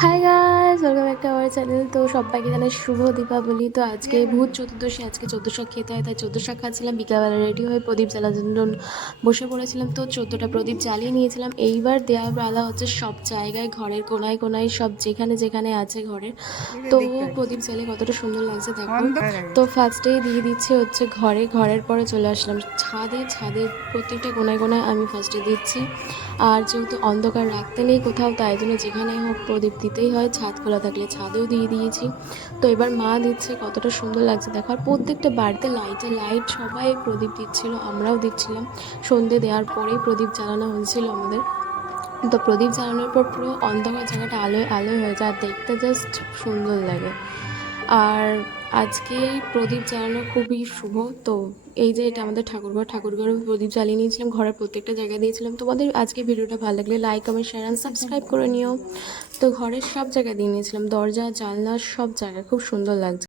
Hi guys, welcome back to our channel. তো সবাইকে জানাই শুভ দীপাবলি। তো আজকে ভূত চতুর্দশী, আজকে 14 শাক খেতে হয়, তাই 14 শাক খাচ্ছিলাম। বিকালবেলা রেডি হয়ে প্রদীপ জ্বালার জন্য বসে পড়েছিলাম। তো 14টা প্রদীপ জ্বালিয়ে নিয়েছিলাম। এইবার দেওয়ার পালা হচ্ছে সব জায়গায়, ঘরের কোনায় কোনায়, সব যেখানে যেখানে আছে ঘরের। তো প্রদীপ জ্বালিয়ে কতটা সুন্দর লাগছে দেখো। তো ফার্স্টেই দিয়ে দিচ্ছি হচ্ছে ঘরে, ঘরের পরে চলে আসলাম ছাদে। ছাদের প্রত্যেকটা কোনায় কোনায় আমি ফার্স্টে দিচ্ছি। আর যেহেতু অন্ধকার রাখতে নেই কোথাও, তাই জন্য যেখানেই হোক প্রদীপ দিতেই হয়। ছাদ খোলা থাকলে ছাদেও দিয়ে দিয়েছি। তো এবার মা দিচ্ছে, কতটা সুন্দর লাগছে দেখো। আর প্রত্যেকটা বাড়িতে লাইটে লাইট, সবাই প্রদীপ দিচ্ছিল, আমরাও দিচ্ছিলাম। সন্ধে দেওয়ার পরেই প্রদীপ জ্বালানো হয়েছিল আমাদের। তো প্রদীপ জ্বালানোর পর পুরো অন্ধকার জায়গাটা আলোয় আলোয় হয়ে যায়, আর দেখতে জাস্ট সুন্দর লাগে। আর আজকে প্রদীপ জ্বালানো খুবই শুভ। তো এই যে এটা আমাদের ঠাকুরঘর, ঠাকুরঘরে প্রদীপ জ্বালিয়ে নিয়েছিলাম, ঘরের প্রত্যেকটা জায়গায় দিয়েছিলাম। তোমাদের আজকে ভিডিওটা ভালো লাগলে like, comment, share and subscribe করে নিও। তো ঘরের সব জায়গায় দিয়ে নিয়েছিলাম, দরজা জানলা সব জায়গায়, খুব সুন্দর লাগছে।